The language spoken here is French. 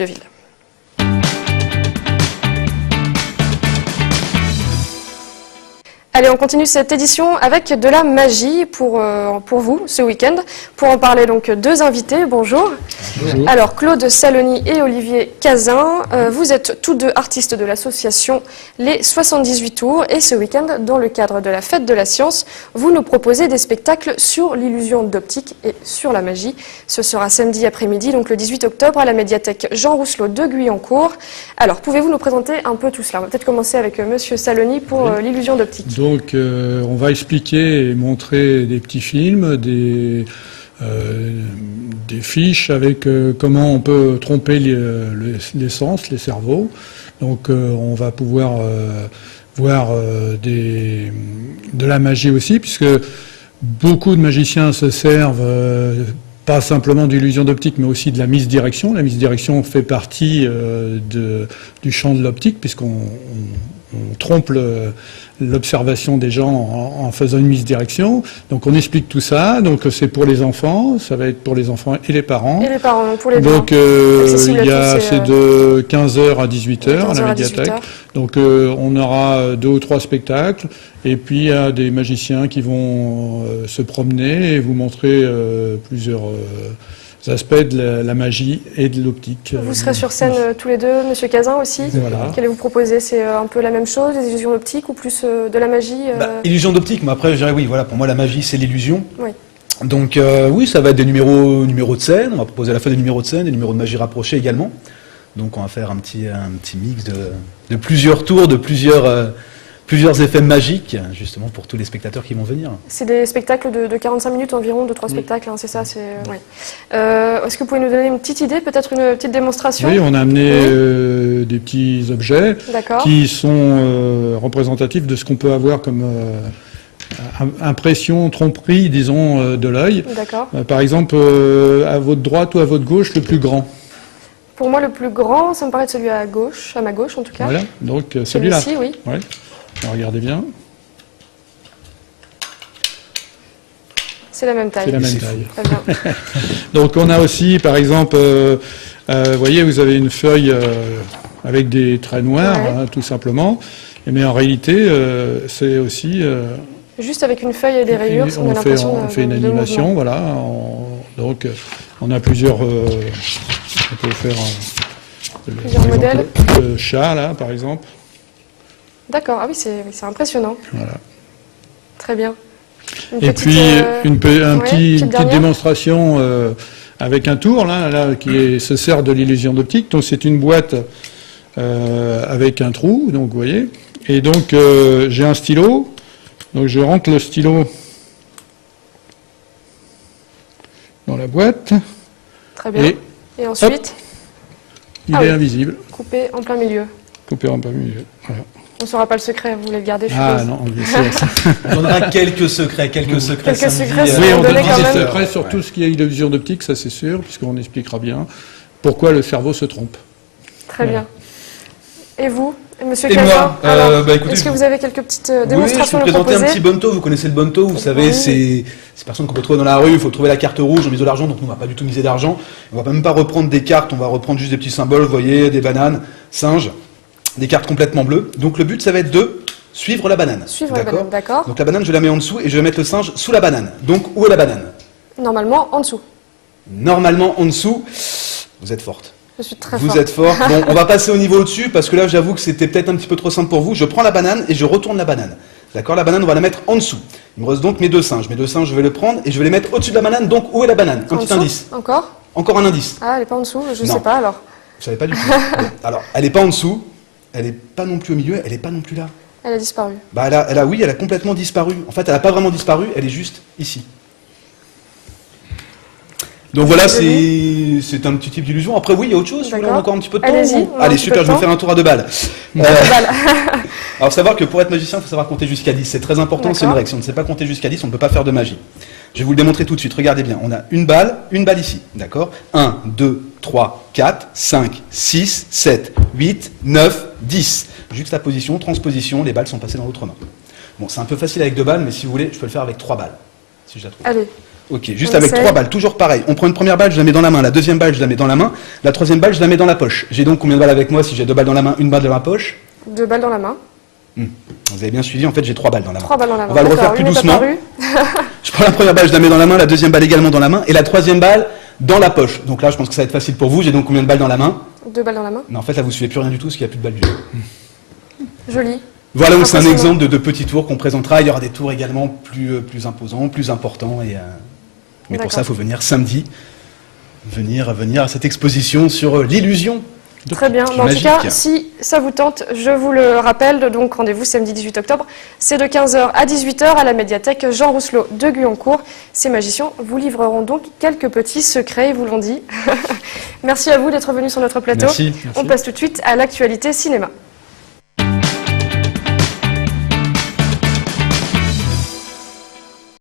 de ville. Allez, on continue cette édition avec de la magie pour vous ce week-end. Pour en parler, donc, deux invités. Bonjour. Bonjour. Alors, Claude Saloni et Olivier Cazin, vous êtes tous deux artistes de l'association Les 78 Tours. Et ce week-end, dans le cadre de la Fête de la Science, vous nous proposez des spectacles sur l'illusion d'optique et sur la magie. Ce sera samedi après-midi, donc le 18 octobre, à la médiathèque Jean Rousselot de Guyancourt. Alors, pouvez-vous nous présenter un peu tout cela? On va peut-être commencer avec Monsieur Saloni pour l'illusion d'optique. Donc, on va expliquer et montrer des petits films, des fiches avec comment on peut tromper les sens, les cerveaux. Donc, on va pouvoir voir de la magie aussi, puisque beaucoup de magiciens se servent pas simplement d'illusion d'optique, mais aussi de la misdirection. La misdirection fait partie du champ de l'optique, puisqu'on trompe l'observation des gens en faisant une misdirection. Donc on explique tout ça. Donc c'est pour les enfants, ça va être pour les enfants et les parents. Et les parents, donc pour les deux. Donc c'est de 15h à 18h à la médiathèque. Donc on aura 2 ou 3 spectacles. Et puis il y a des magiciens qui vont se promener et vous montrer plusieurs aspects de la magie et de l'optique. Vous serez sur scène tous les deux, Monsieur Cazin aussi. Voilà. Qu'allez-vous proposer? C'est un peu la même chose, les illusions d'optique ou plus de la magie Illusion d'optique, mais après je dirais oui, voilà, pour moi la magie c'est l'illusion. Oui. Donc oui, ça va être des numéros de scène, on va proposer à la fois des numéros de scène, des numéros de magie rapprochés également. Donc on va faire un petit mix de plusieurs tours, de plusieurs effets magiques, justement, pour tous les spectateurs qui vont venir. C'est des spectacles de 45 minutes environ, 2-3 spectacles, hein, c'est ça. Ouais. Est-ce que vous pouvez nous donner une petite idée, peut-être une petite démonstration? Oui, on a amené des petits objets qui sont représentatifs de ce qu'on peut avoir comme impression, tromperie, disons, de l'œil. Par exemple, à votre droite ou à votre gauche, le plus grand. Pour moi, le plus grand, ça me paraît être celui à gauche, à ma gauche en tout cas. Voilà, donc celui-là. Celui-ci, oui. Ouais. Alors, regardez bien. C'est la même taille. C'est la même taille. Très bien. Donc on a aussi, par exemple, vous voyez, vous avez une feuille avec des traits noirs, hein, tout simplement. Mais en réalité, c'est aussi... juste avec une feuille et des rayures, on fait une animation, voilà. Donc on a plusieurs... on peut faire plusieurs modèles. Le chat, là, par exemple. D'accord, ah oui, c'est impressionnant. Voilà. Très bien. Et puis, une petite démonstration avec un tour, là qui se sert de l'illusion d'optique. Donc, c'est une boîte avec un trou, donc vous voyez. Et donc, j'ai un stylo. Donc, je rentre le stylo dans la boîte. Très bien. Et ensuite, hop, il est invisible. Coupé en plein milieu. Coupé en plein milieu, voilà. On ne saura pas le secret, vous voulez le garder, je suppose. Ah non, on donnera quelques secrets. Quelques secrets, oui, on donnera des secrets sur tout ce qui est illusion d'optique, ça c'est sûr, puisqu'on expliquera bien pourquoi le cerveau se trompe. Très bien. Et vous, Monsieur Cazin, est-ce que vous avez quelques petites démonstrations à nous proposer? Je vais vous présenter un petit bonto. Vous connaissez le bonto, vous savez, c'est ces personnes qu'on peut trouver dans la rue. Il faut trouver la carte rouge en mise de l'argent, donc nous, on ne va pas du tout miser d'argent. On ne va même pas reprendre des cartes, on va reprendre juste des petits symboles, vous voyez, des bananes, singes. Des cartes complètement bleues. Donc le but, ça va être de suivre la banane. Suivre la banane, d'accord. Donc la banane, je la mets en dessous et je vais mettre le singe sous la banane. Donc où est la banane? Normalement, en dessous. Normalement, en dessous. Vous êtes forte. Je suis très forte. Vous êtes forte. Bon, on va passer au niveau au-dessus parce que là, j'avoue que c'était peut-être un petit peu trop simple pour vous. Je prends la banane et je retourne la banane. D'accord? La banane, on va la mettre en dessous. Il me reste donc mes deux singes. Mes deux singes, je vais les prendre et je vais les mettre au-dessus de la banane. Donc où est la banane? Un petit indice. Encore? Encore un indice. Ah, elle n'est pas en dessous? Je ne sais pas alors. Vous ne savez pas du tout. Bon, alors, elle n'est pas en dessous. Elle n'est pas non plus au milieu, elle n'est pas non plus là. Elle a disparu. Bah oui, elle a complètement disparu. En fait, elle n'a pas vraiment disparu, elle est juste ici. Donc voilà, c'est un petit type d'illusion. Après, oui, il y a autre chose. Vous voulez encore un petit peu de temps? Allez, super, je vais faire un tour à 2 balles. Alors, savoir que pour être magicien, il faut savoir compter jusqu'à 10. C'est très important, c'est une règle. Si on ne sait pas compter jusqu'à 10, on ne peut pas faire de magie. Je vais vous le démontrer tout de suite. Regardez bien. On a une balle ici. D'accord? 1, 2, 3, 4, 5, 6, 7, 8, 9, 10. Juxtaposition, transposition, les balles sont passées dans l'autre main. Bon, c'est un peu facile avec 2 balles, mais si vous voulez, je peux le faire avec 3 balles. Si je la trouve. Allez. Ok, juste On avec essaye. 3 balles, toujours pareil. On prend une première balle, je la mets dans la main. La deuxième balle, je la mets dans la main. La troisième balle, je la mets dans la poche. J'ai donc combien de balles avec moi si j'ai 2 balles dans la main, une balle dans la poche? 2 balles dans la main. Vous avez bien suivi, en fait j'ai 3 balles dans la main. 3 balles dans la main. On va le refaire D'accord, plus une est doucement. apparue. Je prends la première balle, je la mets dans la main, la deuxième balle également dans la main, et la troisième balle dans la poche. Donc là, je pense que ça va être facile pour vous. J'ai donc combien de balles dans la main? 2 balles dans la main. Mais en fait, là, vous suivez plus rien du tout, parce qu'il n'y a plus de balles du tout. Joli. Voilà, donc c'est un Impressionnant. exemple de petits tours qu'on présentera. Il y aura des tours également plus imposants, plus importants. Mais pour D'accord. ça, il faut venir samedi, venir à cette exposition sur l'illusion. Très bien. Qui Mais en tout magique. cas, si ça vous tente, je vous le rappelle, donc rendez-vous samedi 18 octobre. C'est de 15h à 18h à la médiathèque Jean Rousselot de Guyancourt. Ces magiciens vous livreront donc quelques petits secrets, ils vous l'ont dit. Merci à vous d'être venus sur notre plateau. Merci. On passe tout de suite à l'actualité cinéma.